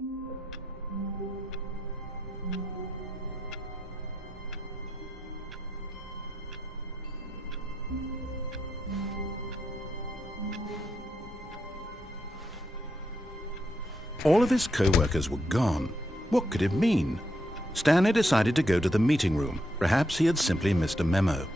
All of his co-workers were gone. What could it mean? Stanley decided to go to the meeting room. Perhaps he had simply missed a memo.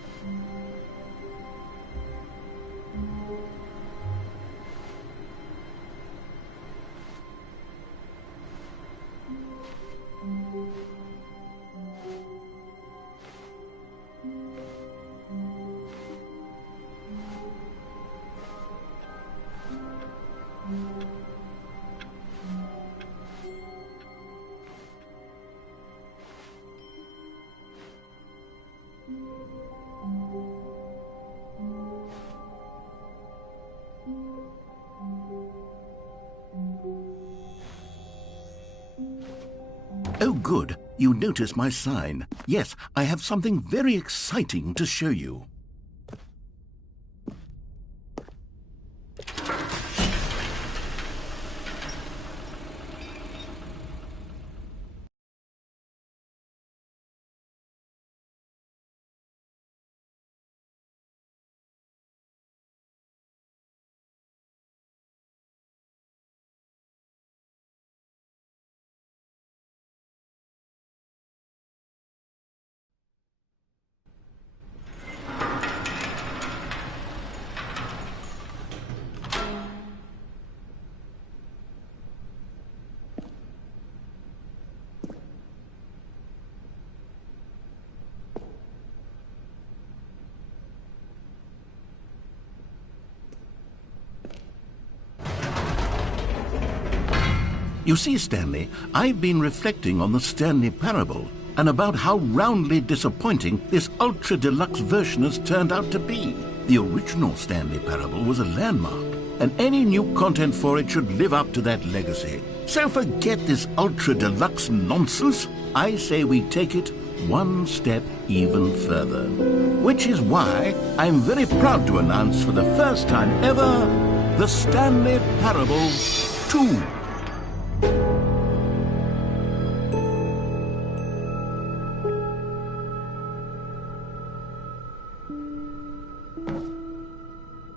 Oh, good. You notice my sign. Yes, I have something very exciting to show you. You see, Stanley, I've been reflecting on the Stanley parable and about how roundly disappointing this ultra-deluxe version has turned out to be. The original Stanley parable was a landmark, and any new content for it should live up to that legacy. So forget this ultra-deluxe nonsense. I say we take it one step even further. Which is why I'm very proud to announce for the first time ever, the Stanley Parable 2.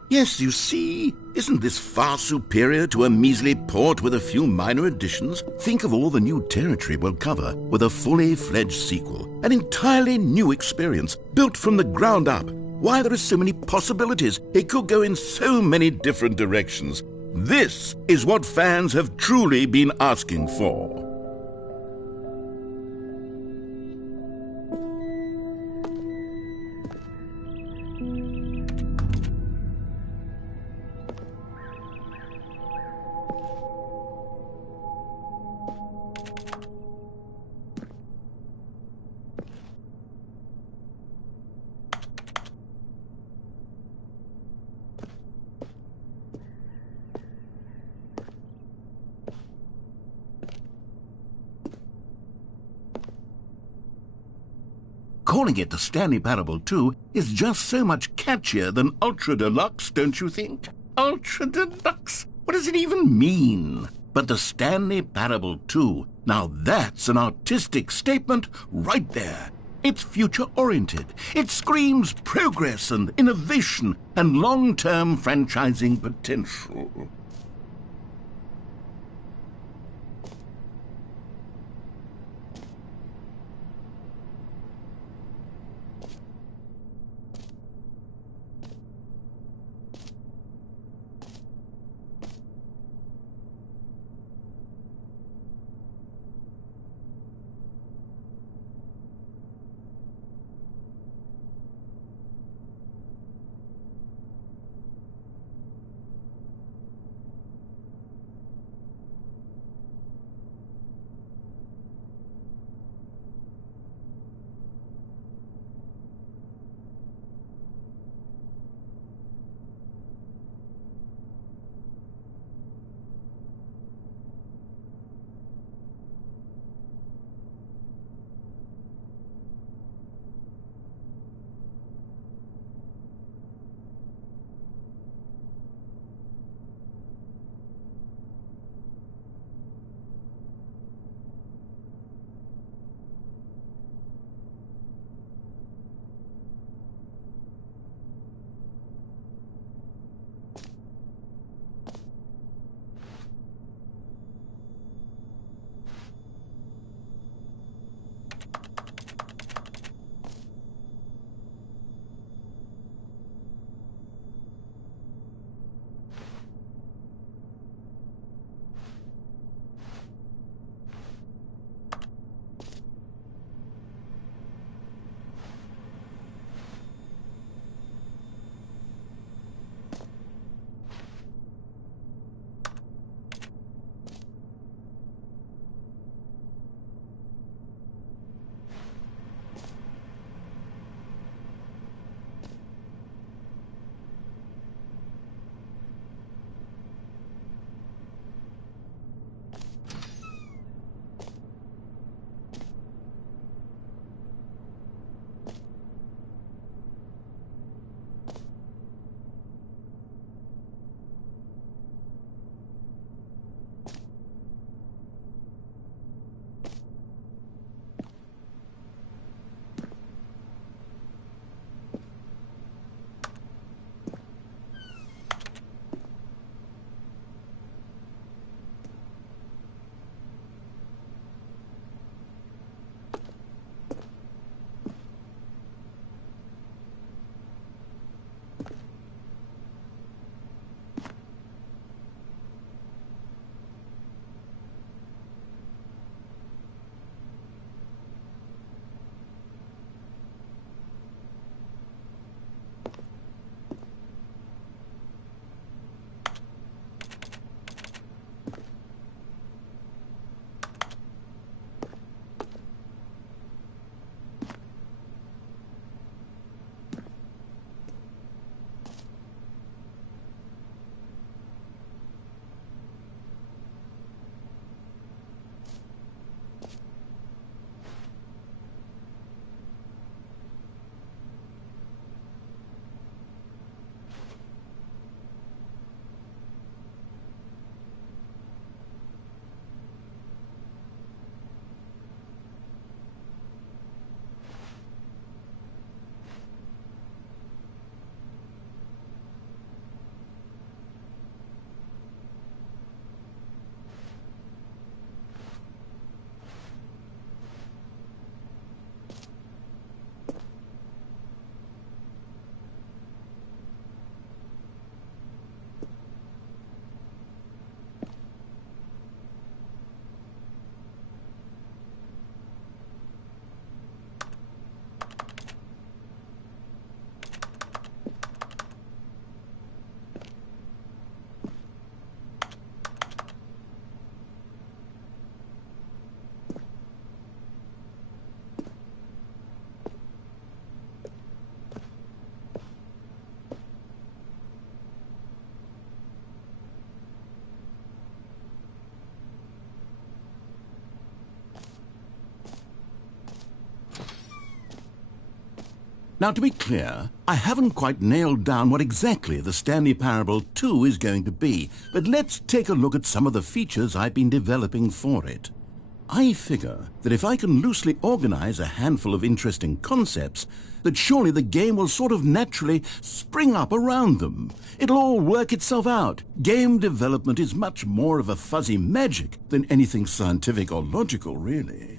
Yes, you see, isn't this far superior to a measly port with a few minor additions? Think of all the new territory we'll cover with a fully fledged sequel, an entirely new experience, built from the ground up. Why, there are so many possibilities. It could go in so many different directions. This is what fans have truly been asking for. Calling it the Stanley Parable 2 is just so much catchier than Ultra Deluxe, don't you think? Ultra Deluxe? What does it even mean? But the Stanley Parable 2, now that's an artistic statement right there. It's future-oriented. It screams progress and innovation and long-term franchising potential. Now, to be clear, I haven't quite nailed down what exactly the Stanley Parable 2 is going to be, but let's take a look at some of the features I've been developing for it. I figure that if I can loosely organize a handful of interesting concepts, that surely the game will sort of naturally spring up around them. It'll all work itself out. Game development is much more of a fuzzy magic than anything scientific or logical, really.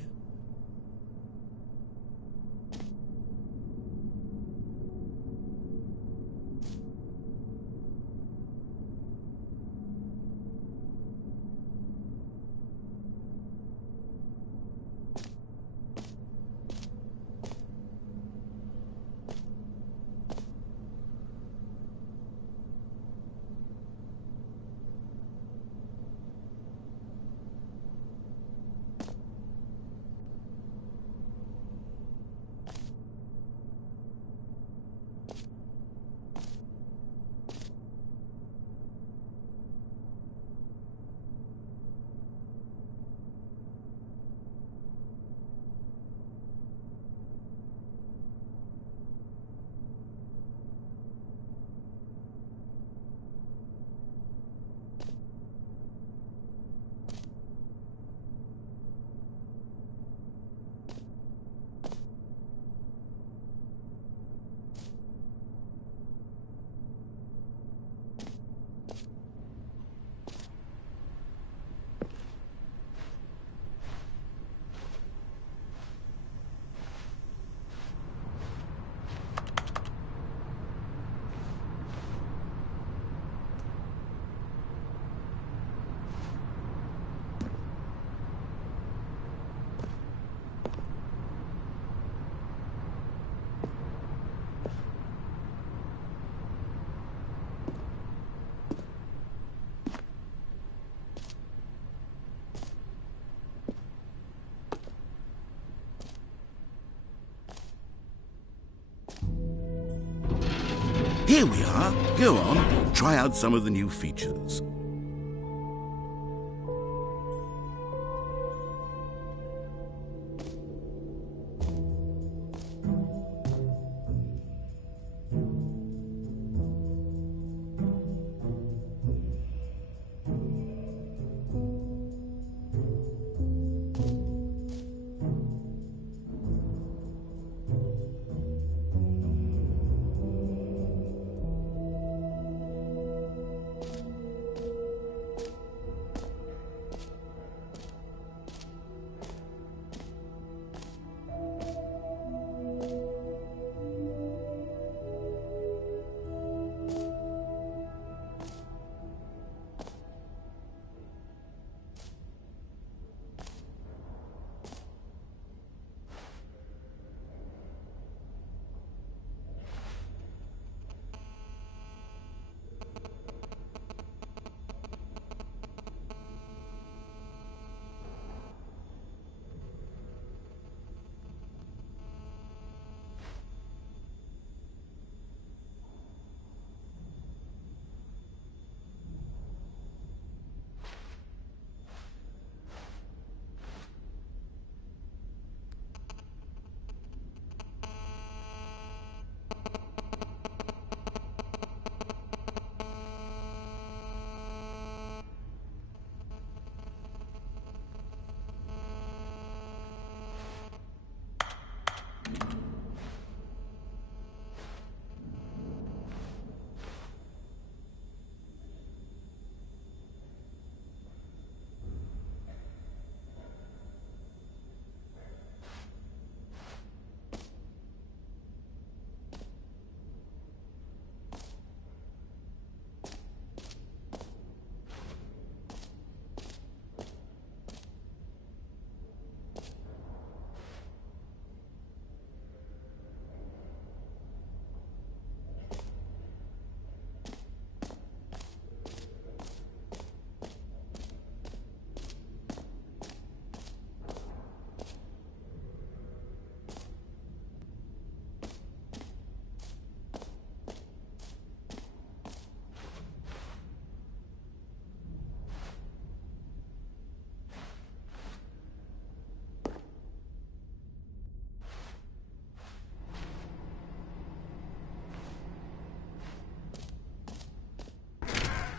Here we are. Go on, try out some of the new features.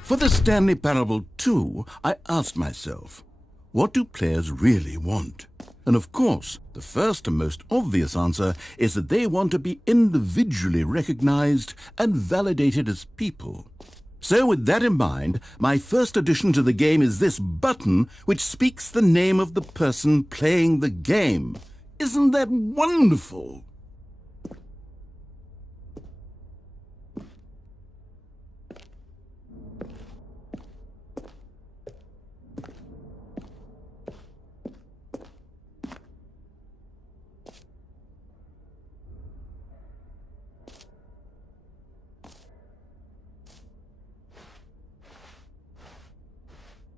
For the Stanley Parable 2, I asked myself, what do players really want? And of course, the first and most obvious answer is that they want to be individually recognized and validated as people. So with that in mind, my first addition to the game is this button which speaks the name of the person playing the game. Isn't that wonderful?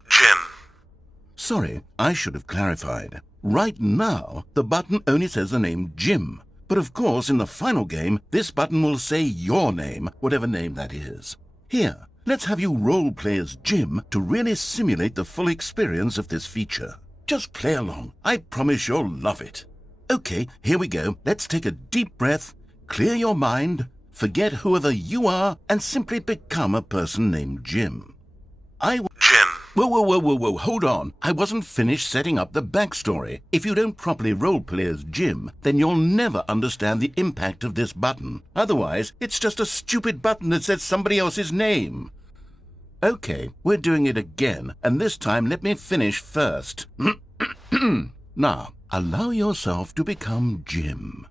Jim. Sorry, I should have clarified. Right now, the button only says the name Jim. But of course, in the final game, this button will say your name, whatever name that is. Here, let's have you role-play as Jim to really simulate the full experience of this feature. Just play along. I promise you'll love it. Okay, here we go. Let's take a deep breath, clear your mind, forget whoever you are, and simply become a person named Jim. Jim. Whoa, hold on. I wasn't finished setting up the backstory. If you don't properly roleplay as Jim, then you'll never understand the impact of this button. Otherwise, it's just a stupid button that says somebody else's name. Okay, we're doing it again, and this time let me finish first. Now, allow yourself to become Jim.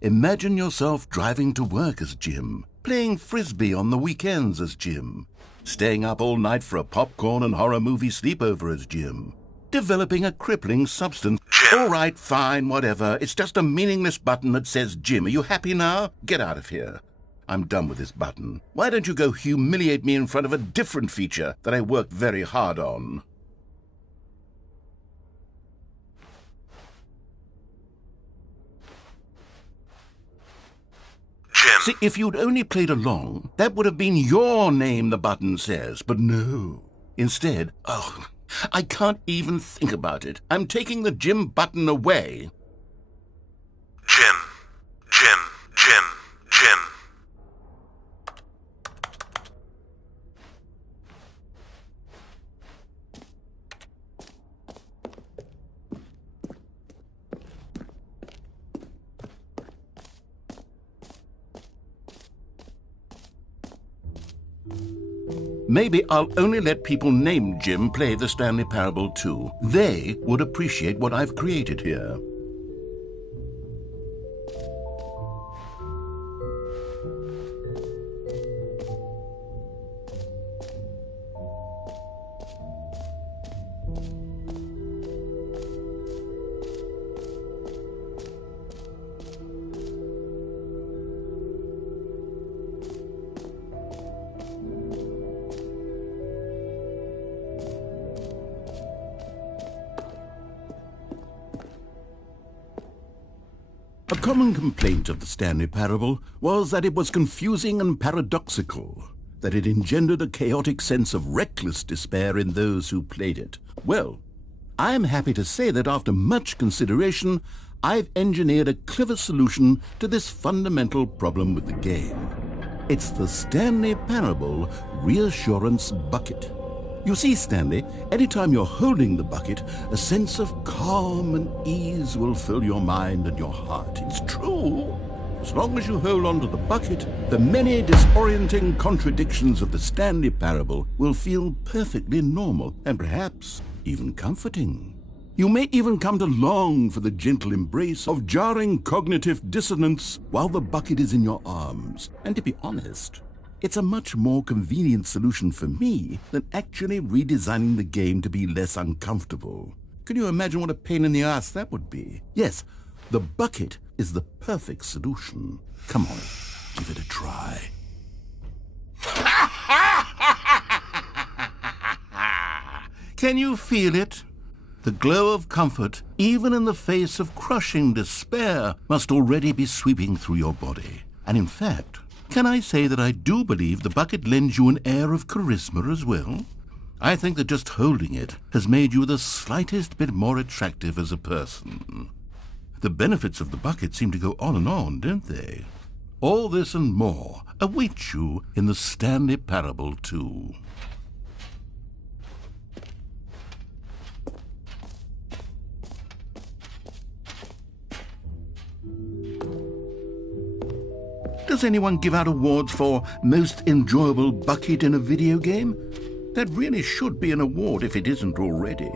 Imagine yourself driving to work as Jim, playing frisbee on the weekends as Jim, staying up all night for a popcorn and horror movie sleepover as Jim, developing a crippling substance. Jim. All right, fine, whatever. It's just a meaningless button that says Jim. Are you happy now? Get out of here. I'm done with this button. Why don't you go humiliate me in front of a different feature that I worked very hard on? Jim. See, if you'd only played along, that would have been your name, the button says. But no. Instead, I can't even think about it. I'm taking the Jim button away. Jim. Jim. Jim. Jim. Maybe I'll only let people named Jim play the Stanley Parable 2. They would appreciate what I've created here. A common complaint of the Stanley Parable was that it was confusing and paradoxical, that it engendered a chaotic sense of reckless despair in those who played it. Well, I am happy to say that after much consideration, I've engineered a clever solution to this fundamental problem with the game. It's the Stanley Parable Reassurance Bucket. You see, Stanley, anytime you're holding the bucket, a sense of calm and ease will fill your mind and your heart. It's true. As long as you hold on to the bucket, the many disorienting contradictions of the Stanley Parable will feel perfectly normal and perhaps even comforting. You may even come to long for the gentle embrace of jarring cognitive dissonance while the bucket is in your arms. And to be honest, it's a much more convenient solution for me than actually redesigning the game to be less uncomfortable. Can you imagine what a pain in the ass that would be? Yes, the bucket is the perfect solution. Come on, give it a try. Can you feel it? The glow of comfort, even in the face of crushing despair, must already be sweeping through your body. And in fact, can I say that I do believe the bucket lends you an air of charisma as well? I think that just holding it has made you the slightest bit more attractive as a person. The benefits of the bucket seem to go on, don't they? All this and more await you in the Stanley Parable 2. Does anyone give out awards for most enjoyable bucket in a video game? That really should be an award if it isn't already.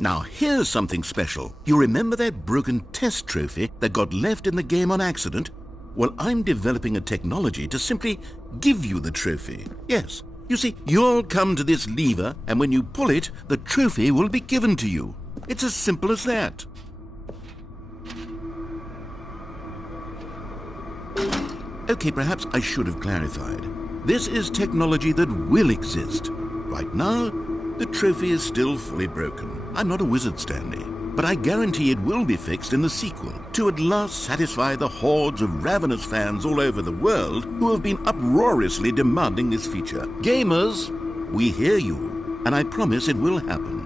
Now here's something special. You remember that broken test trophy that got left in the game on accident? Well, I'm developing a technology to simply give you the trophy. Yes. You see, you'll come to this lever, and when you pull it, the trophy will be given to you. It's as simple as that. Okay, perhaps I should have clarified. This is technology that will exist. Right now, the trophy is still fully broken. I'm not a wizard, Stanley, but I guarantee it will be fixed in the sequel to at last satisfy the hordes of ravenous fans all over the world who have been uproariously demanding this feature. Gamers, we hear you, and I promise it will happen.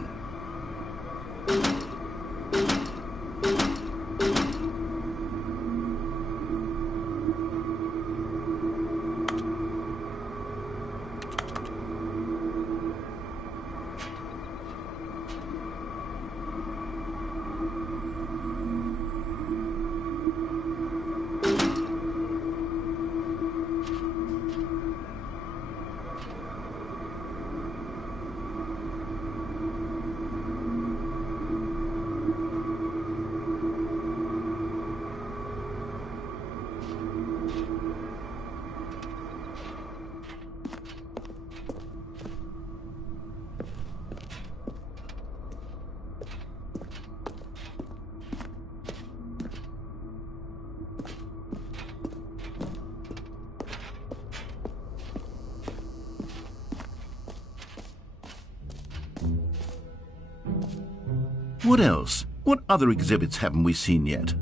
What else? What other exhibits haven't we seen yet?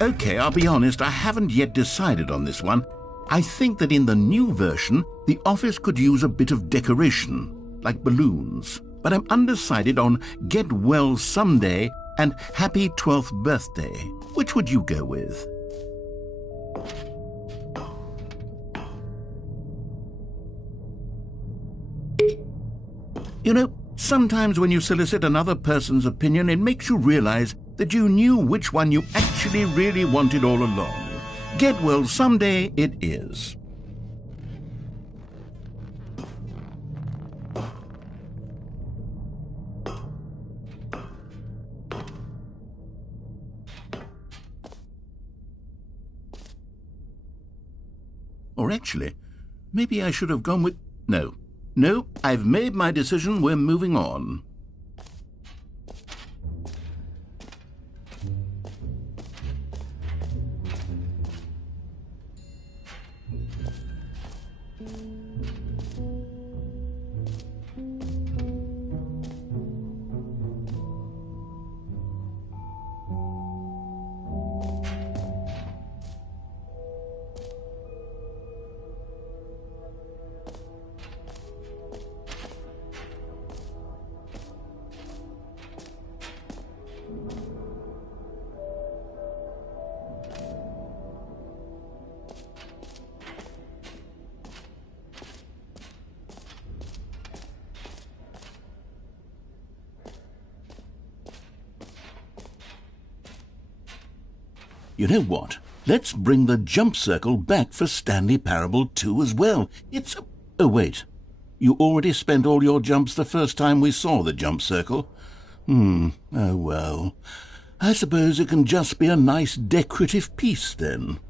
Okay, I'll be honest, I haven't yet decided on this one. I think that in the new version, the office could use a bit of decoration, like balloons. But I'm undecided on Get Well Someday and Happy 12th Birthday. Which would you go with? You know, sometimes when you solicit another person's opinion, it makes you realize that you knew which one you actually really wanted all along. Get Well Someday it is. Or actually, maybe I should have gone with... No, I've made my decision. We're moving on. You know what? Let's bring the jump circle back for Stanley Parable 2 as well. It's... Oh, wait. You already spent all your jumps the first time we saw the jump circle? Oh, well. I suppose it can just be a nice decorative piece, then.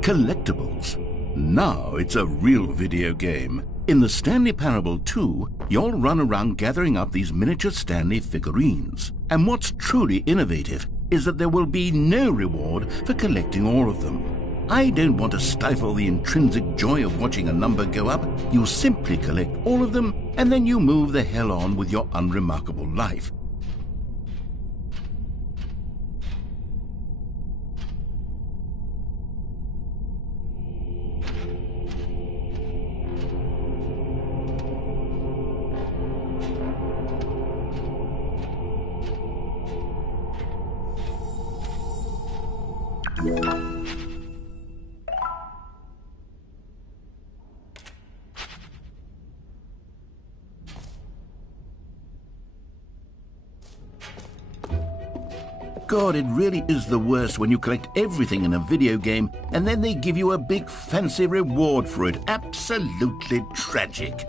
Collectibles. Now it's a real video game. In the Stanley Parable 2, you'll run around gathering up these miniature Stanley figurines. And what's truly innovative is that there will be no reward for collecting all of them. I don't want to stifle the intrinsic joy of watching a number go up. You simply collect all of them, and then you move the hell on with your unremarkable life. God, it really is the worst when you collect everything in a video game and then they give you a big fancy reward for it. Absolutely tragic.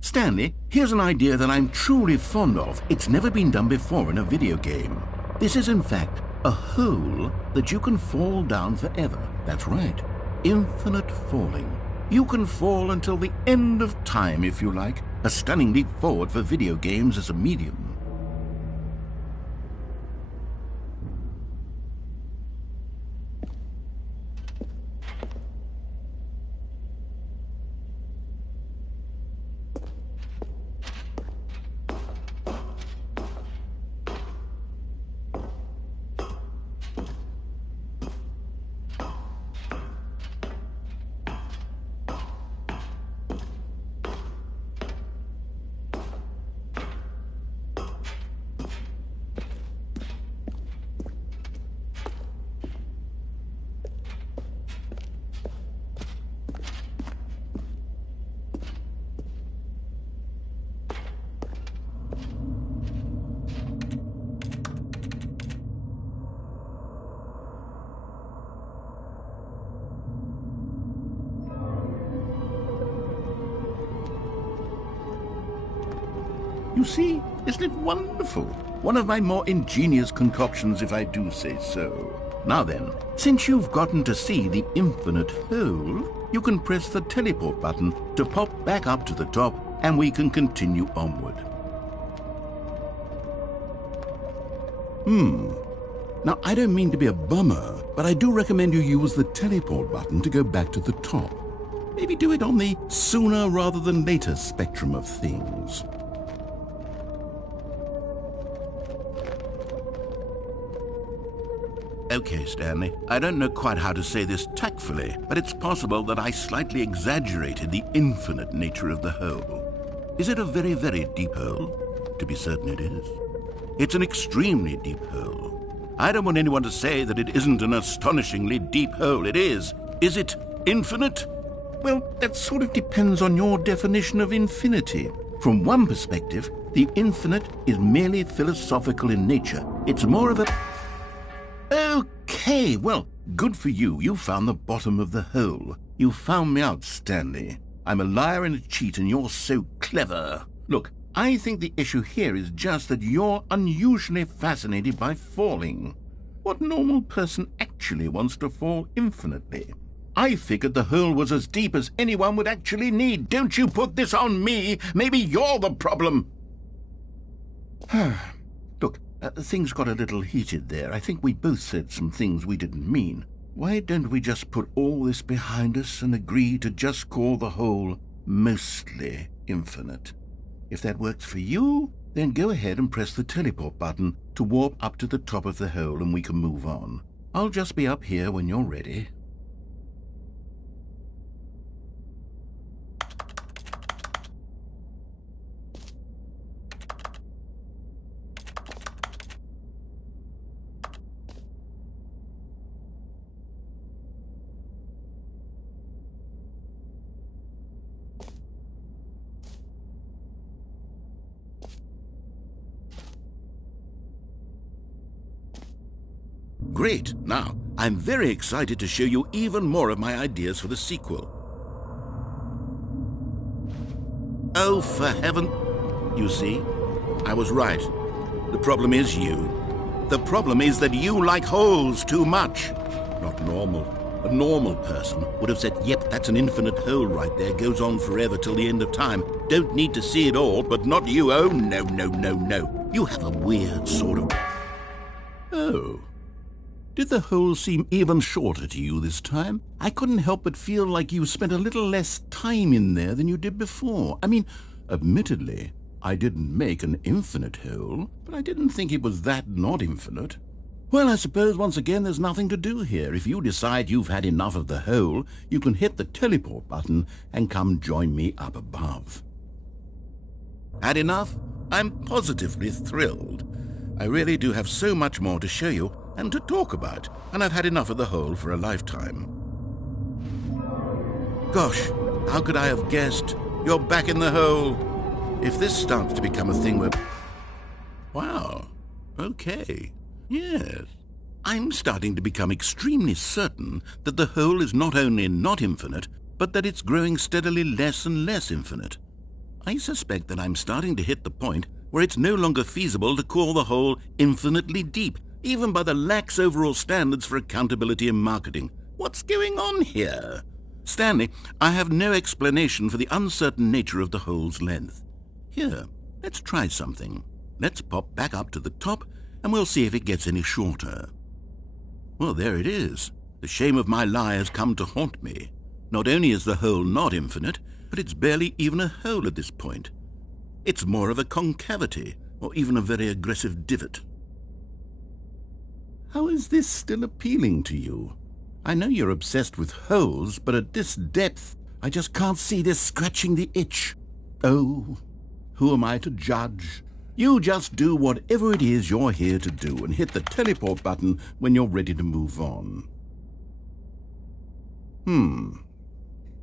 Stanley, here's an idea that I'm truly fond of. It's never been done before in a video game. This is, in fact, a hole that you can fall down forever. That's right. Infinite falling. You can fall until the end of time, if you like. A stunning leap forward for video games as a medium. You see, isn't it wonderful? One of my more ingenious concoctions, if I do say so. Now then, since you've gotten to see the infinite hole, you can press the teleport button to pop back up to the top, and we can continue onward. Now, I don't mean to be a bummer, but I do recommend you use the teleport button to go back to the top. Maybe do it on the sooner rather than later spectrum of things. Okay, Stanley, I don't know quite how to say this tactfully, but it's possible that I slightly exaggerated the infinite nature of the hole. Is it a very, very deep hole? To be certain it is. It's an extremely deep hole. I don't want anyone to say that it isn't an astonishingly deep hole. It is. Is it infinite? Well, that sort of depends on your definition of infinity. From one perspective, the infinite is merely philosophical in nature. It's more of a... Okay, well, good for you. You found the bottom of the hole. You found me out, Stanley. I'm a liar and a cheat, and you're so clever. Look, I think the issue here is just that you're unusually fascinated by falling. What normal person actually wants to fall infinitely? I figured the hole was as deep as anyone would actually need. Don't you put this on me. Maybe you're the problem. Look, things got a little heated there. I think we both said some things we didn't mean. Why don't we just put all this behind us and agree to just call the hole mostly infinite? If that works for you, then go ahead and press the teleport button to warp up to the top of the hole and we can move on. I'll just be up here when you're ready. Great. Now, I'm very excited to show you even more of my ideas for the sequel. Oh, for heaven... You see, I was right. The problem is you. The problem is that you like holes too much. Not normal. A normal person would have said, yep, that's an infinite hole right there, goes on forever till the end of time. Don't need to see it all, but not you. Oh, no, no, no, no. You have a weird sort of... Oh. Did the hole seem even shorter to you this time? I couldn't help but feel like you spent a little less time in there than you did before. I mean, admittedly, I didn't make an infinite hole, but I didn't think it was that not infinite. Well, I suppose once again there's nothing to do here. If you decide you've had enough of the hole, you can hit the teleport button and come join me up above. Had enough? I'm positively thrilled. I really do have so much more to show you and to talk about, and I've had enough of the hole for a lifetime. Gosh, how could I have guessed? You're back in the hole. If this starts to become a thing where... Wow, okay, yes. I'm starting to become extremely certain that the hole is not only not infinite, but that it's growing steadily less and less infinite. I suspect that I'm starting to hit the point where it's no longer feasible to call the hole infinitely deep, even by the lax overall standards for accountability and marketing. What's going on here? Stanley, I have no explanation for the uncertain nature of the hole's length. Here, let's try something. Let's pop back up to the top, and we'll see if it gets any shorter. Well, there it is. The shame of my lie has come to haunt me. Not only is the hole not infinite, but it's barely even a hole at this point. It's more of a concavity, or even a very aggressive divot. How is this still appealing to you? I know you're obsessed with holes, but at this depth, I just can't see this scratching the itch. Oh, who am I to judge? You just do whatever it is you're here to do and hit the teleport button when you're ready to move on.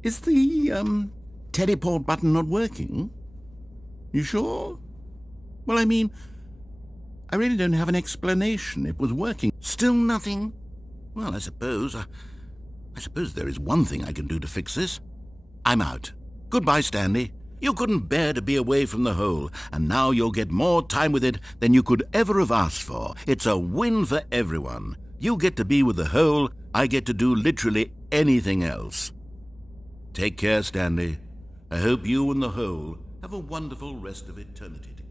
Is the, teleport button not working? You sure? Well, I mean, I really don't have an explanation. It was working. Still nothing? Well, I suppose there is one thing I can do to fix this. I'm out. Goodbye, Stanley. You couldn't bear to be away from the hole, and now you'll get more time with it than you could ever have asked for. It's a win for everyone. You get to be with the hole, I get to do literally anything else. Take care, Stanley. I hope you and the hole have a wonderful rest of eternity together.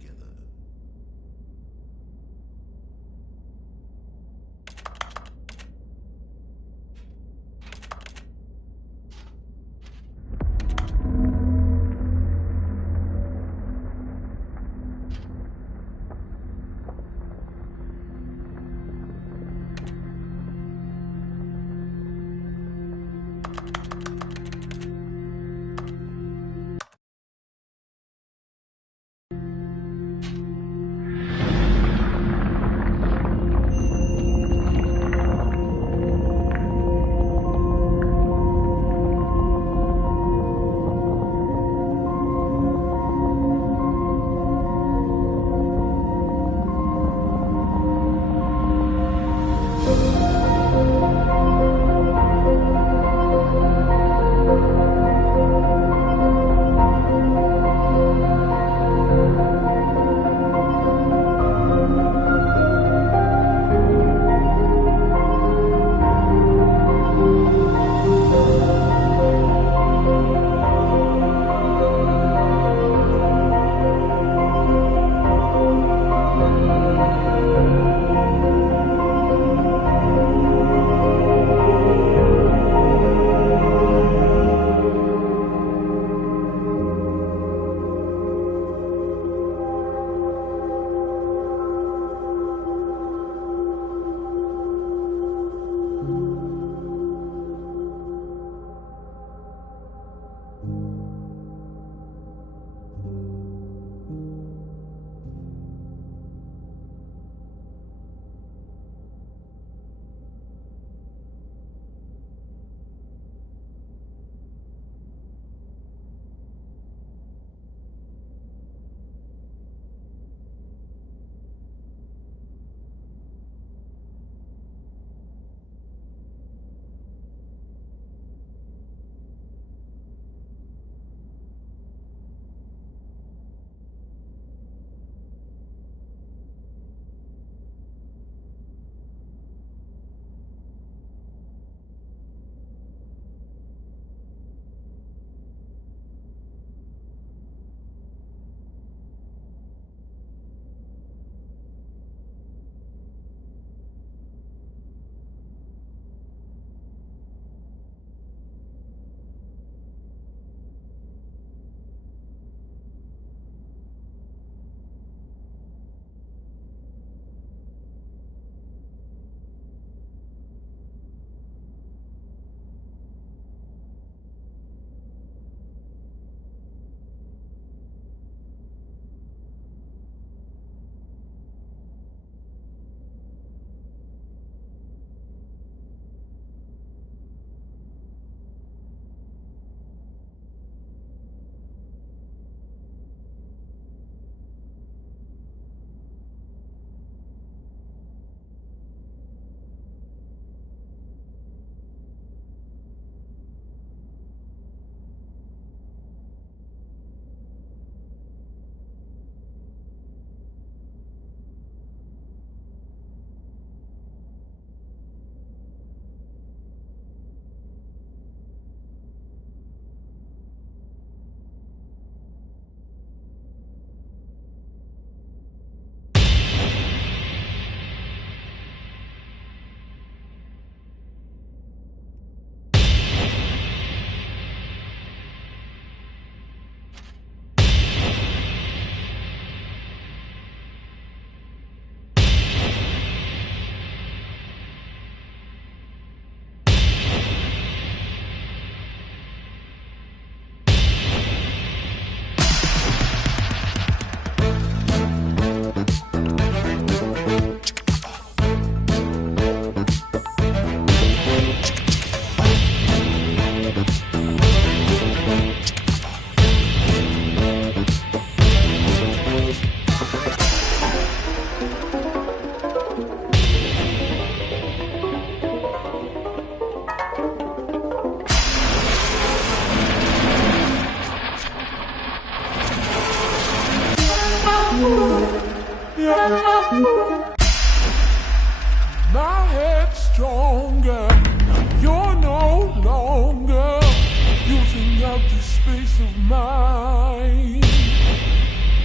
space of mind.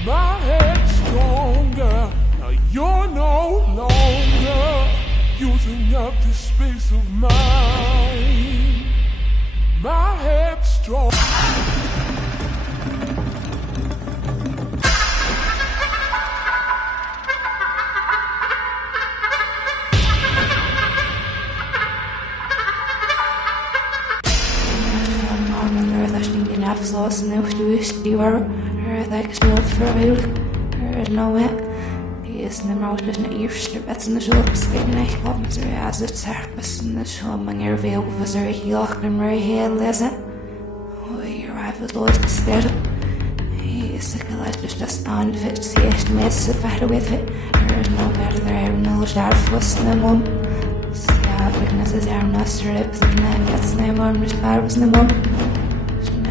My head's stronger. Now you're no longer using up this space of mine. My head's strong. Afsluiten nu geweest, die waren er gespeeld verhuwelijk. Er nou hè. Die is de mout dus naar eerste bed in de zulp schijnen echt wat met er als het serpes in de schomming er veel was er heel achter maar heel lezen. Oh, hier arrive het loods besteden. Hij is de geluid dus dat staan fit, zie echt mensen verder with it. Er nou verder er nul daar vast in de mond. Ja, ik is er naast er op de naam dat zijn man dus daar was de mond.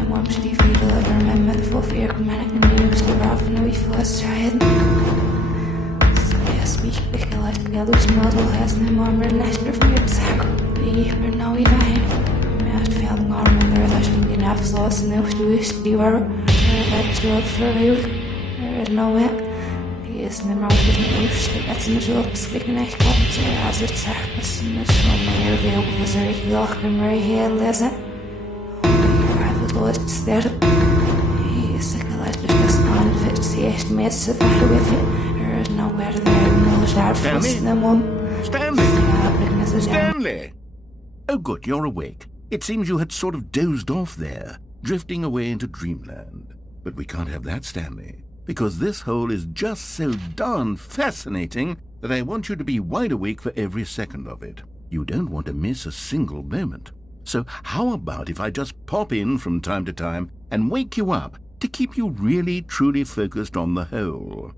Mom die viel over mij met vol veer kom en ik nieuws die waar van wie vastrijden. Yes, wie ik geluid gelus model has no more nester van je zaak. Wie er nou even heen. Met veel armen er dat je niet afsluiten en geweest die waar er gespeeld verhuwelijk. Er nou hè. Die is de mout dus naar eerste bed in de zulp schijnen echt wat met er als het serpes in de schomming er veel was er heel achter maar heel lezen. Loods sterren. Hij is de geluid dus dat staan fit, zie echt mensen verder with it. Er is nou verder nul daar vast in de mond. Stanley! Ja, is Stanley! Oh, good, you're awake. It seems you had sort of dozed off there, drifting away into dreamland. But we can't have that, Stanley, because this hole is just so darn fascinating that I want you to be wide awake for every second of it. You don't want to miss a single moment. So how about if I just pop in from time to time and wake you up to keep you really, truly focused on the hole?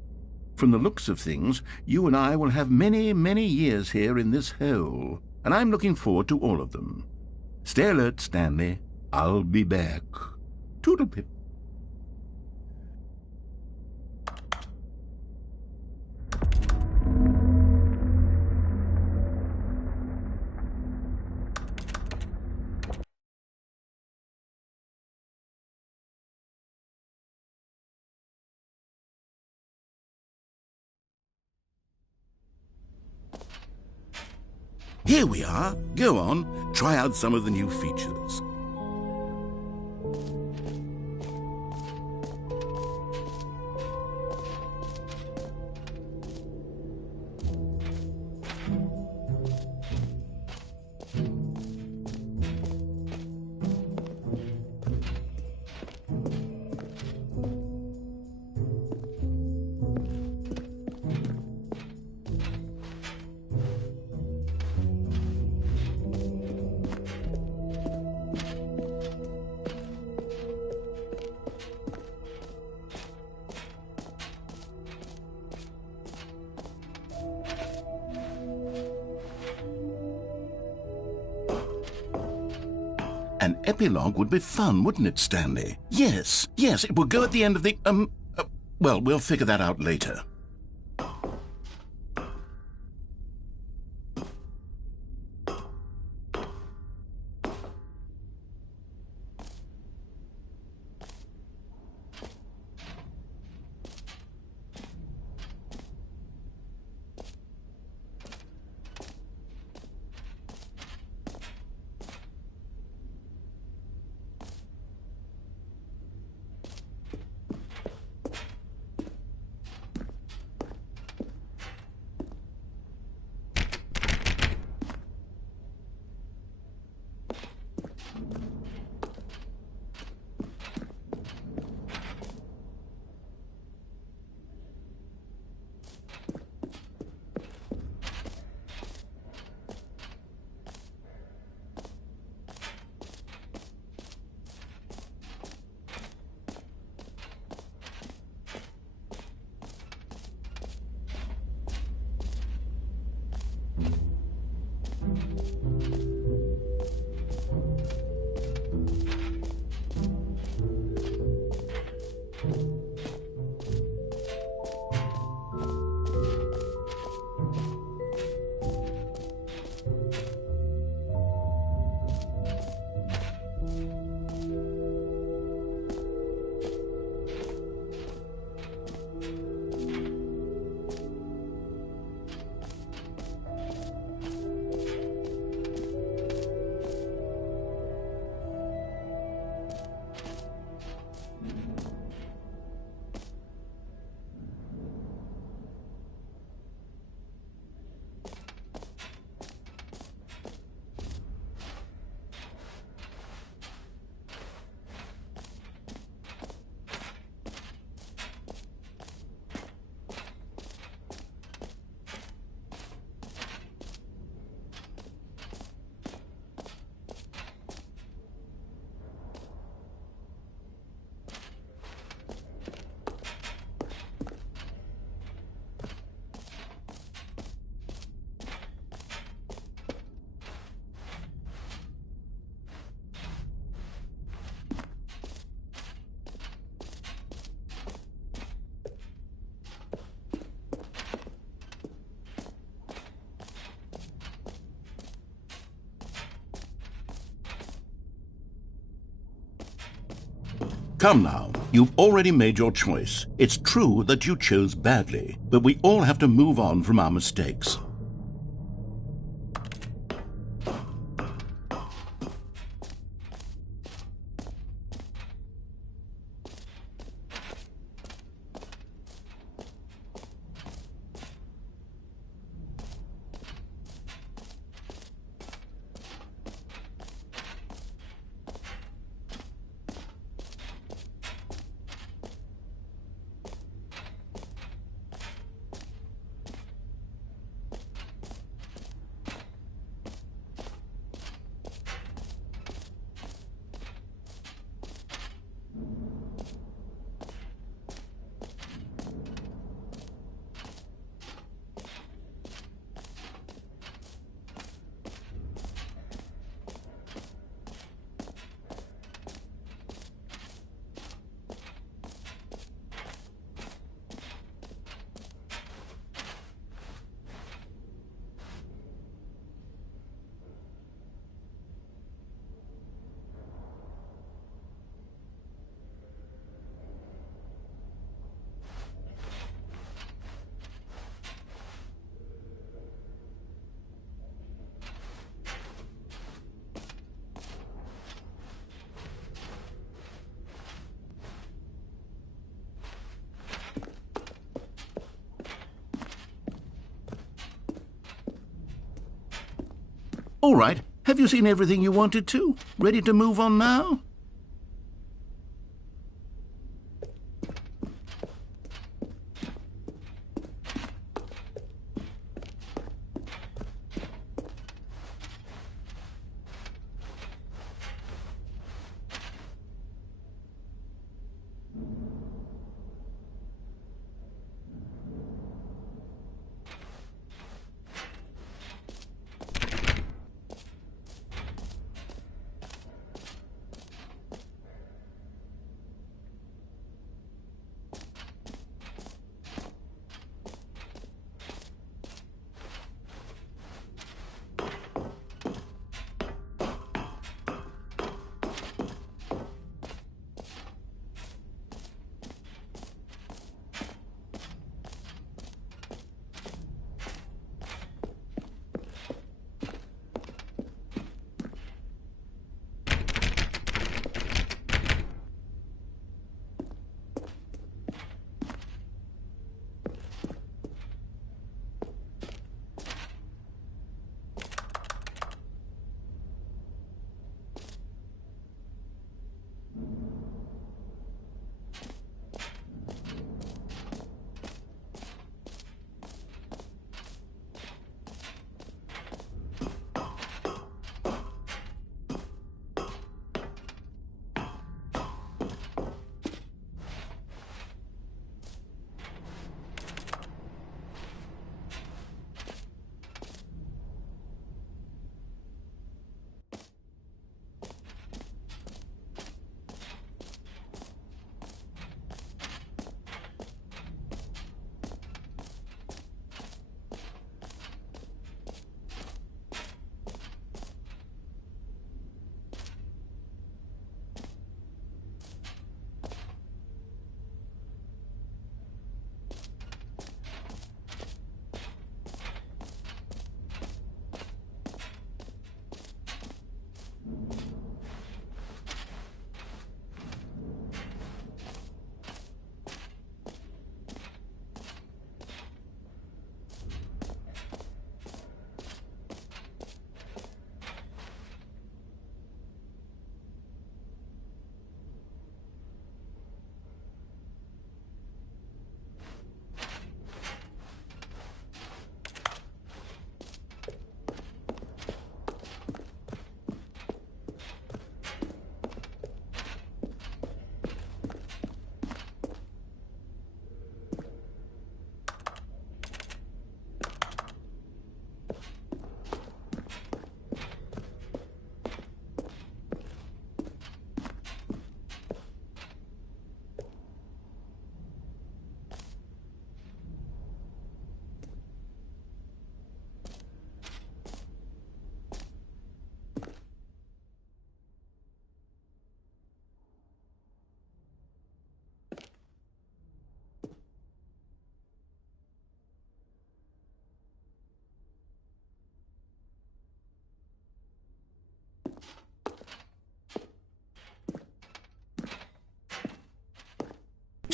From the looks of things, you and I will have many, many years here in this hole, and I'm looking forward to all of them. Stay alert, Stanley. I'll be back. Toodlepip. Here we are. Go on, try out some of the new features. An epilogue would be fun, wouldn't it, Stanley? Yes, it would go at the end of the, well, we'll figure that out later. Come now, you've already made your choice. It's true that you chose badly, but we all have to move on from our mistakes. All right, have you seen everything you wanted to? Ready to move on now?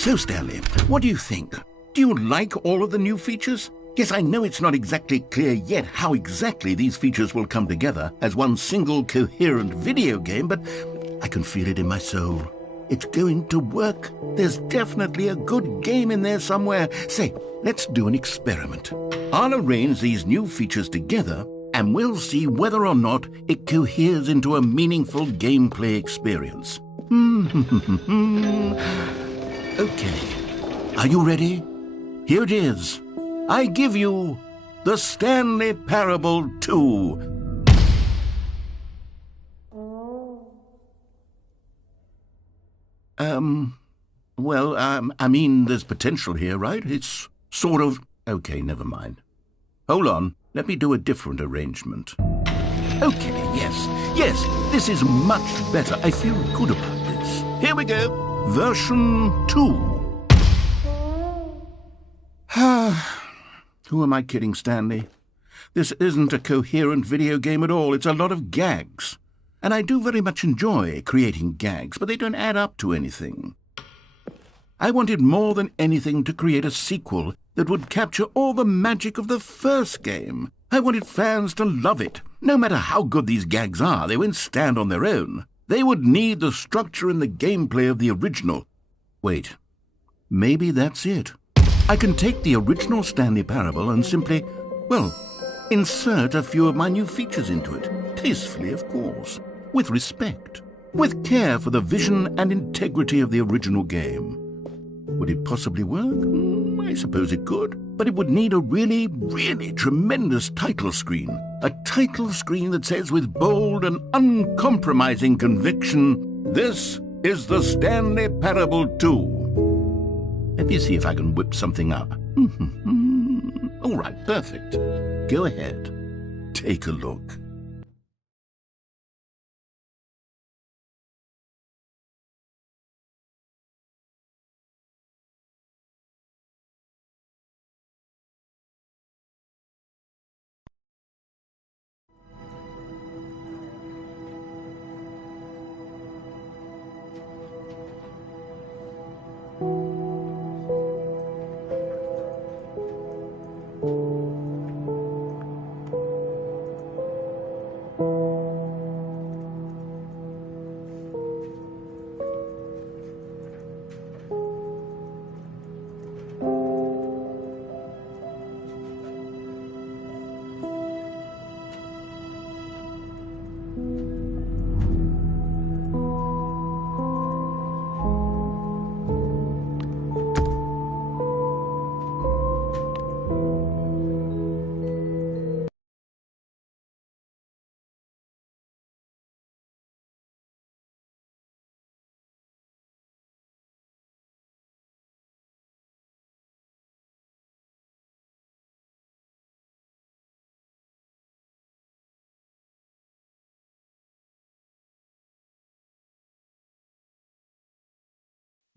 So, Stanley, what do you think? Do you like all of the new features? Yes, I know it's not exactly clear yet how exactly these features will come together as one single coherent video game, but I can feel it in my soul. It's going to work. There's definitely a good game in there somewhere. Say, let's do an experiment. I'll arrange these new features together, and we'll see whether or not it coheres into a meaningful gameplay experience. Okay. Are you ready? Here it is. I give you the Stanley Parable 2. I mean, there's potential here, right? It's sort of... Okay, never mind. Hold on, let me do a different arrangement. Okay, yes, this is much better. I feel good about this. Here we go. Version 2. Who am I kidding, Stanley? This isn't a coherent video game at all. It's a lot of gags. And I do very much enjoy creating gags, but they don't add up to anything. I wanted more than anything to create a sequel that would capture all the magic of the first game. I wanted fans to love it. No matter how good these gags are, they won't stand on their own. They would need the structure and the gameplay of the original. Wait, maybe that's it. I can take the original Stanley Parable and simply, insert a few of my new features into it. Tastefully, of course. With respect. With care for the vision and integrity of the original game. Would it possibly work? I suppose it could. But it would need a really, really tremendous title screen. A title screen that says with bold and uncompromising conviction, "This is the Stanley Parable 2. Let me see if I can whip something up. All right, perfect. Go ahead. Take a look.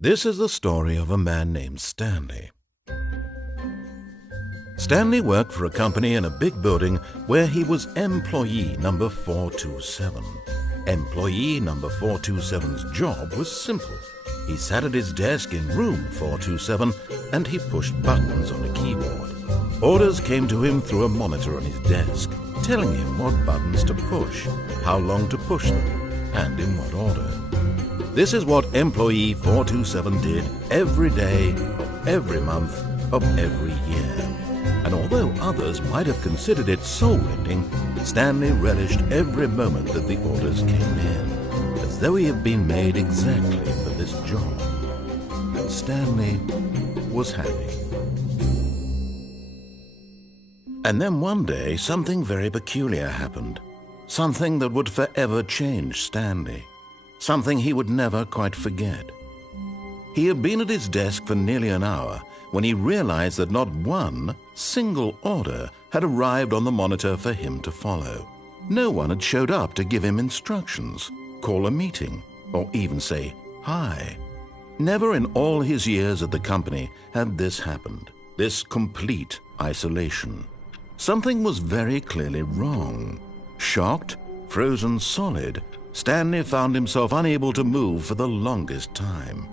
This is the story of a man named Stanley. Stanley worked for a company in a big building where he was employee number 427. Employee number 427's job was simple. He sat at his desk in room 427 and he pushed buttons on a keyboard. Orders came to him through a monitor on his desk, telling him what buttons to push, how long to push them, and in what order. This is what employee 427 did every day of every month of every year. And although others might have considered it soul-rending, Stanley relished every moment that the orders came in, as though he had been made exactly for this job. And Stanley was happy. And then one day, something very peculiar happened. Something that would forever change Stanley. Something he would never quite forget. He had been at his desk for nearly an hour when he realized that not one single order had arrived on the monitor for him to follow. No one had showed up to give him instructions, call a meeting, or even say hi. Never in all his years at the company had this happened, this complete isolation. Something was very clearly wrong. Shocked, frozen solid, Stanley found himself unable to move for the longest time.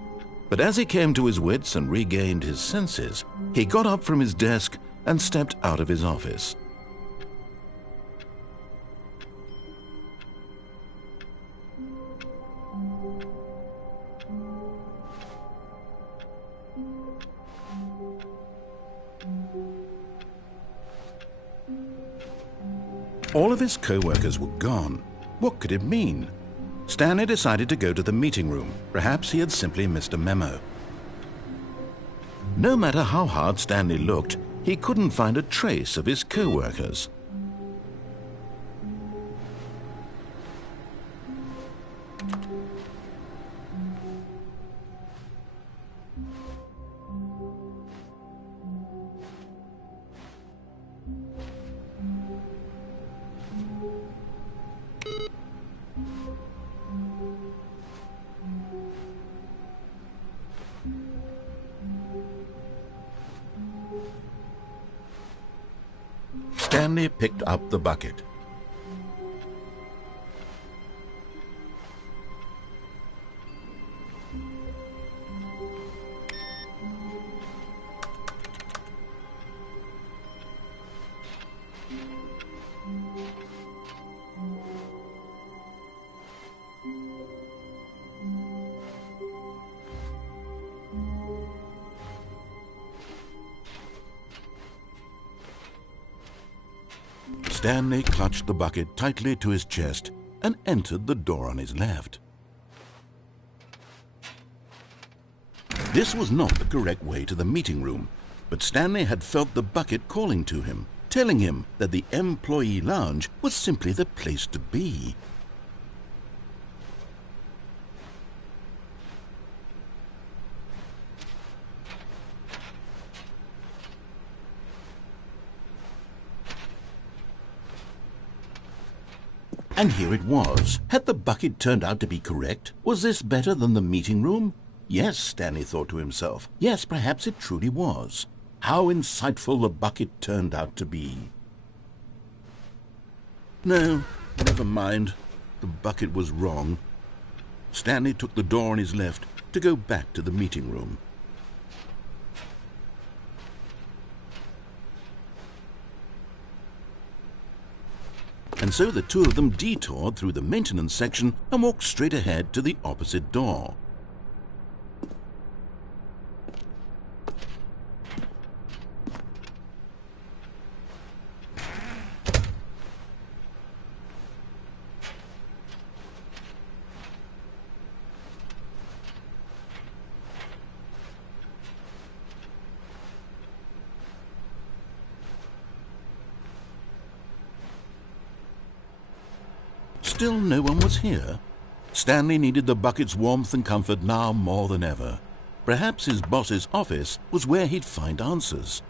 But as he came to his wits and regained his senses, he got up from his desk and stepped out of his office. All of his co-workers were gone. What could it mean? Stanley decided to go to the meeting room. Perhaps he had simply missed a memo. No matter how hard Stanley looked, he couldn't find a trace of his co-workers. Stanley picked up the bucket. Stanley clutched the bucket tightly to his chest and entered the door on his left. This was not the correct way to the meeting room, but Stanley had felt the bucket calling to him, telling him that the employee lounge was simply the place to be. And here it was. Had the bucket turned out to be correct? Was this better than the meeting room? Yes, Stanley thought to himself. Yes, perhaps it truly was. How insightful the bucket turned out to be. No, never mind. The bucket was wrong. Stanley took the door on his left to go back to the meeting room. And so the two of them detoured through the maintenance section and walked straight ahead to the opposite door. Still no one was here. Stanley needed the bucket's warmth and comfort now more than ever. Perhaps his boss's office was where he'd find answers.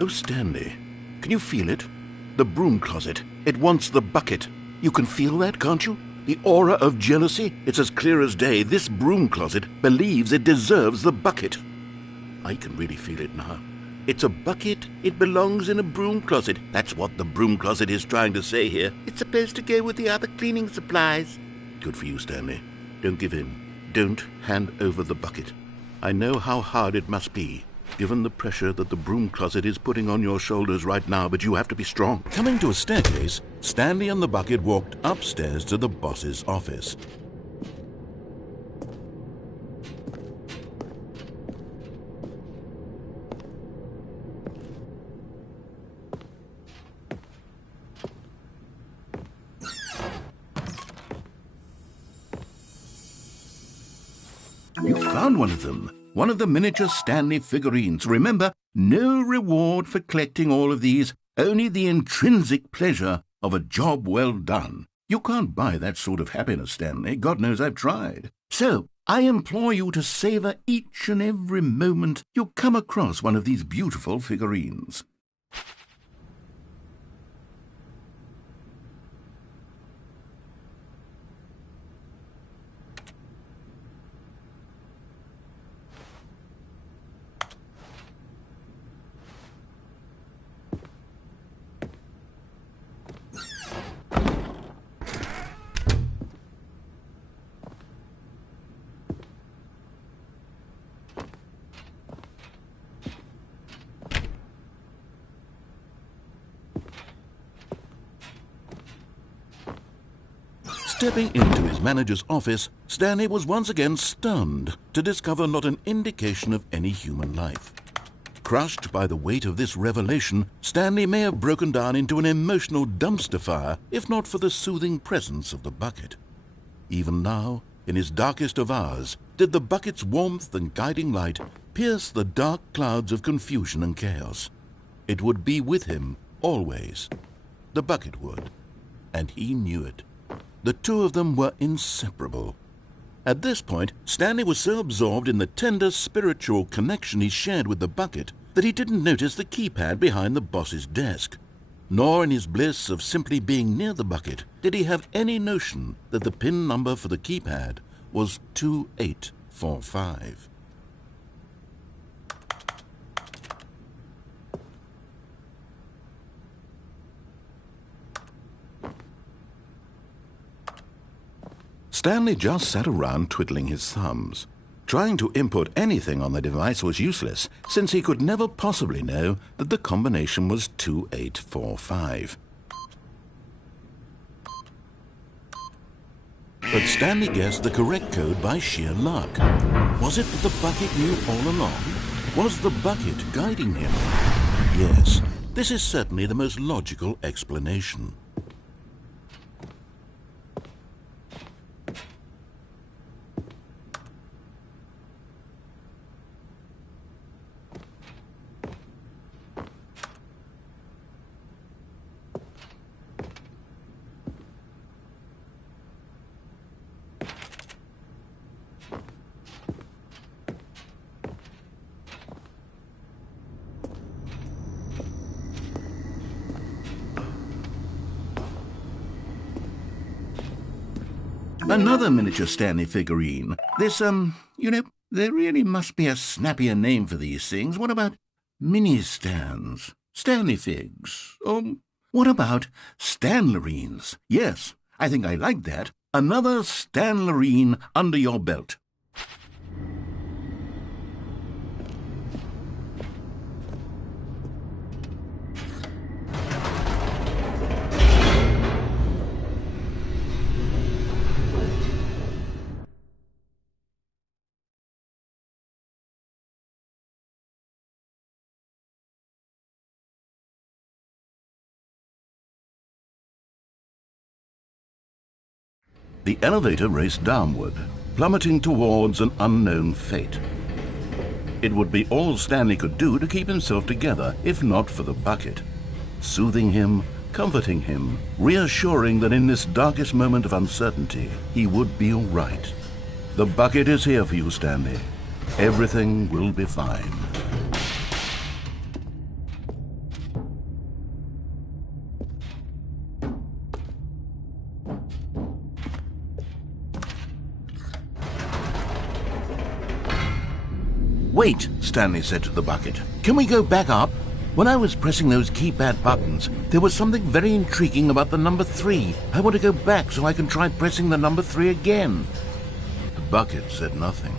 Oh, Stanley, can you feel it? The broom closet. It wants the bucket. You can feel that, can't you? The aura of jealousy? It's as clear as day. This broom closet believes it deserves the bucket. I can really feel it now. It's a bucket. It belongs in a broom closet. That's what the broom closet is trying to say here. It's supposed to go with the other cleaning supplies. Good for you, Stanley. Don't give in. Don't hand over the bucket. I know how hard it must be, given the pressure that the broom closet is putting on your shoulders right now, but you have to be strong. Coming to a staircase, Stanley and the bucket walked upstairs to the boss's office. You found one of them. One of the miniature Stanley figurines. Remember, no reward for collecting all of these, only the intrinsic pleasure of a job well done. You can't buy that sort of happiness, Stanley. God knows I've tried. So, I implore you to savor each and every moment you come across one of these beautiful figurines. Stepping into his manager's office, Stanley was once again stunned to discover not an indication of any human life. Crushed by the weight of this revelation, Stanley may have broken down into an emotional dumpster fire if not for the soothing presence of the bucket. Even now, in his darkest of hours, did the bucket's warmth and guiding light pierce the dark clouds of confusion and chaos. It would be with him always. The bucket would, and he knew it. The two of them were inseparable. At this point, Stanley was so absorbed in the tender spiritual connection he shared with the bucket that he didn't notice the keypad behind the boss's desk. Nor in his bliss of simply being near the bucket did he have any notion that the PIN number for the keypad was 2845. Stanley just sat around twiddling his thumbs. Trying to input anything on the device was useless, since he could never possibly know that the combination was 2845. But Stanley guessed the correct code by sheer luck. Was it that the bucket knew all along? Was the bucket guiding him? Yes, this is certainly the most logical explanation. Another miniature Stanley figurine. This, there really must be a snappier name for these things. What about mini-stands? Stanley figs? What about Stanlerines? Yes, I think I like that. Another Stanlerine under your belt. The elevator raced downward, plummeting towards an unknown fate. It would be all Stanley could do to keep himself together, if not for the bucket. Soothing him, comforting him, reassuring that in this darkest moment of uncertainty, he would be all right. The bucket is here for you, Stanley. Everything will be fine. Wait, Stanley said to the bucket. Can we go back up? When I was pressing those keypad buttons, there was something very intriguing about the number 3. I want to go back so I can try pressing the number 3 again. The bucket said nothing.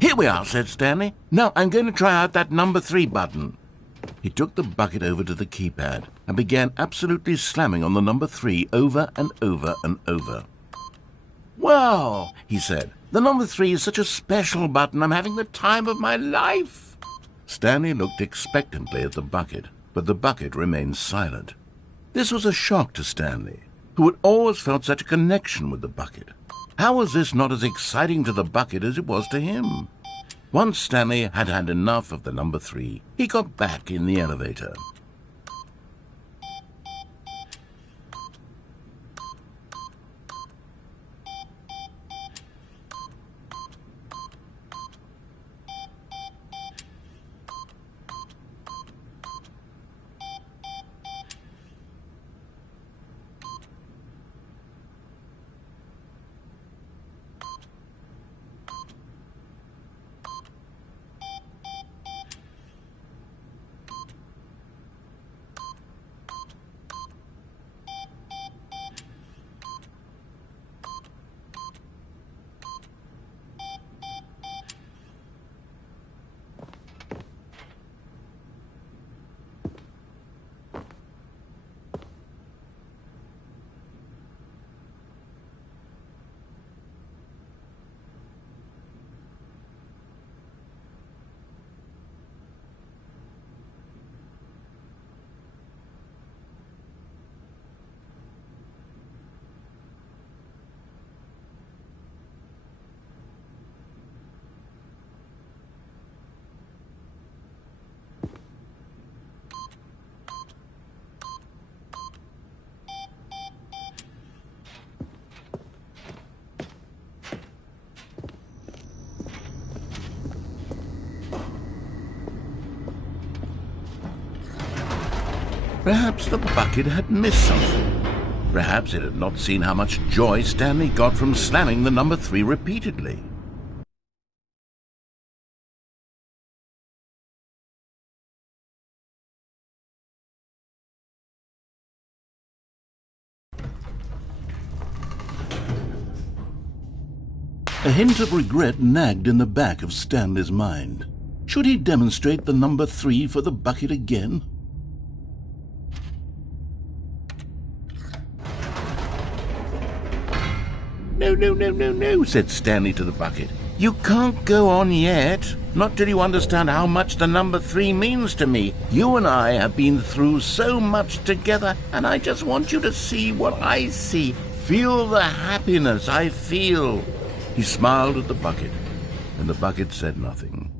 Here we are, said Stanley. Now I'm going to try out that number 3 button. He took the bucket over to the keypad and began absolutely slamming on the number 3 over and over and over. Wow, he said. The number 3 is such a special button. I'm having the time of my life. Stanley looked expectantly at the bucket, but the bucket remained silent. This was a shock to Stanley, who had always felt such a connection with the bucket. How was this not as exciting to the bucket as it was to him? Once Stanley had had enough of the number 3, he got back in the elevator. Perhaps the bucket had missed something. Perhaps it had not seen how much joy Stanley got from slamming the number 3 repeatedly. A hint of regret nagged in the back of Stanley's mind. Should he demonstrate the number 3 for the bucket again? No, said Stanley to the bucket. You can't go on yet. Not till you understand how much the number 3 means to me. You and I have been through so much together, and I just want you to see what I see. Feel the happiness I feel. He smiled at the bucket, and the bucket said nothing.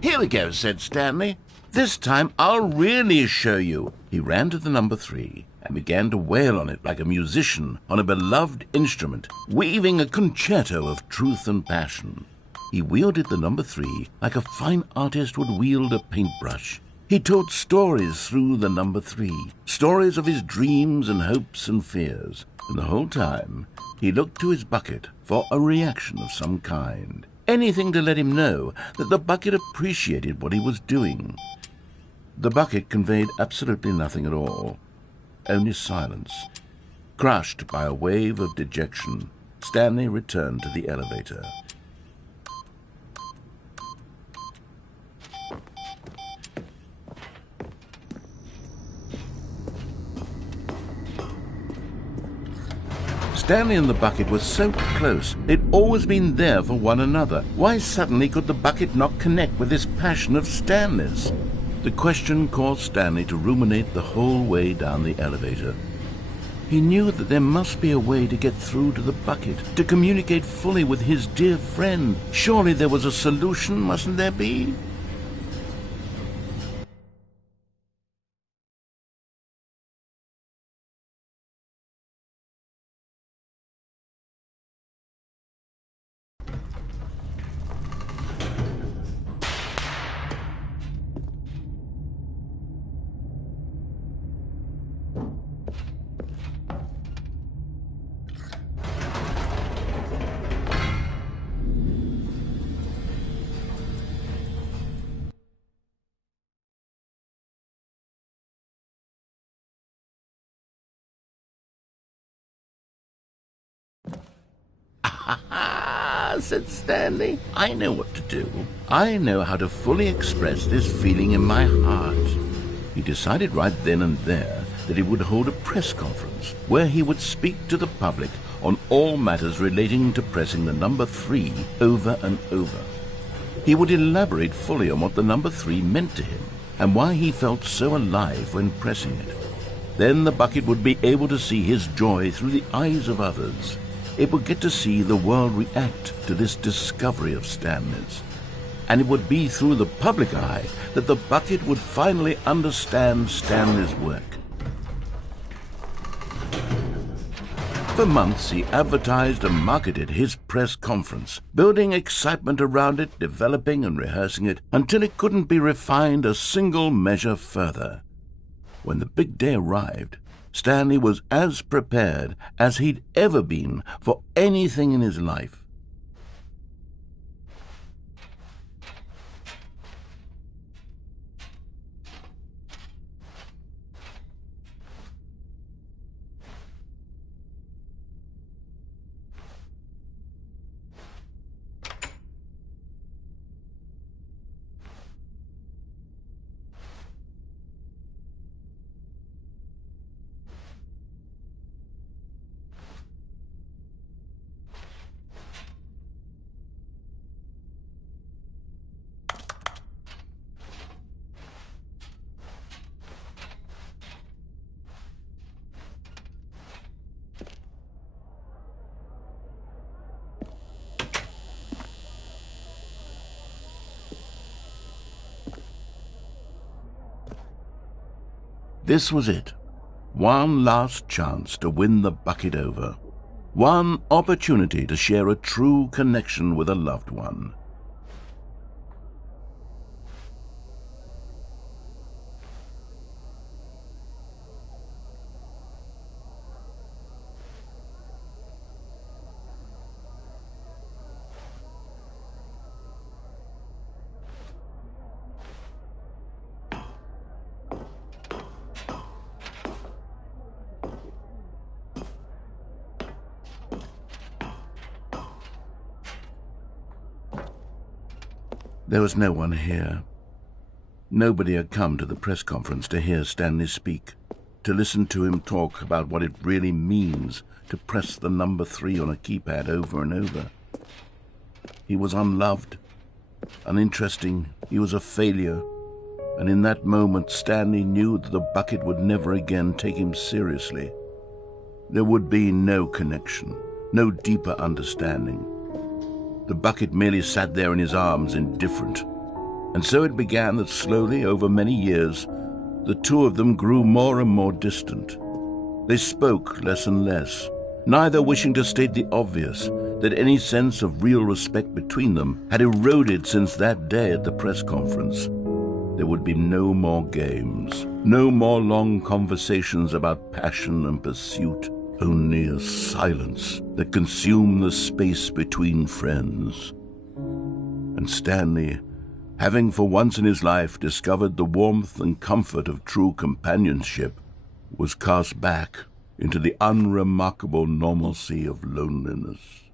Here we go, said Stanley. This time I'll really show you. He ran to the number 3 and began to wail on it like a musician on a beloved instrument, weaving a concerto of truth and passion. He wielded the number 3 like a fine artist would wield a paintbrush. He told stories through the number 3, stories of his dreams and hopes and fears, and the whole time he looked to his bucket for a reaction of some kind. Anything to let him know that the bucket appreciated what he was doing. The bucket conveyed absolutely nothing at all, only silence. Crushed by a wave of dejection, Stanley returned to the elevator. Stanley and the bucket were so close. They'd always been there for one another. Why suddenly could the bucket not connect with this passion of Stanley's? The question caused Stanley to ruminate the whole way down the elevator. He knew that there must be a way to get through to the bucket, to communicate fully with his dear friend. Surely there was a solution, mustn't there be? "Ah," said Stanley. "I know what to do. I know how to fully express this feeling in my heart." He decided right then and there that he would hold a press conference where he would speak to the public on all matters relating to pressing the number 3 over and over. He would elaborate fully on what the number 3 meant to him and why he felt so alive when pressing it. Then the bucket would be able to see his joy through the eyes of others. It would get to see the world react to this discovery of Stanley's. And it would be through the public eye that the bucket would finally understand Stanley's work. For months he advertised and marketed his press conference, building excitement around it, developing and rehearsing it, until it couldn't be refined a single measure further. When the big day arrived, Stanley was as prepared as he'd ever been for anything in his life. This was it. One last chance to win the bucket over. One opportunity to share a true connection with a loved one. There was no one here. Nobody had come to the press conference to hear Stanley speak, to listen to him talk about what it really means to press the number 3 on a keypad over and over. He was unloved, uninteresting, he was a failure, and in that moment Stanley knew that the bucket would never again take him seriously. There would be no connection, no deeper understanding. The bucket merely sat there in his arms, indifferent. And so it began that slowly, over many years, the two of them grew more and more distant. They spoke less and less, neither wishing to state the obvious, that any sense of real respect between them had eroded since that day at the press conference. There would be no more games, no more long conversations about passion and pursuit. Only a silence that consumed the space between friends. And Stanley, having for once in his life discovered the warmth and comfort of true companionship, was cast back into the unremarkable normalcy of loneliness.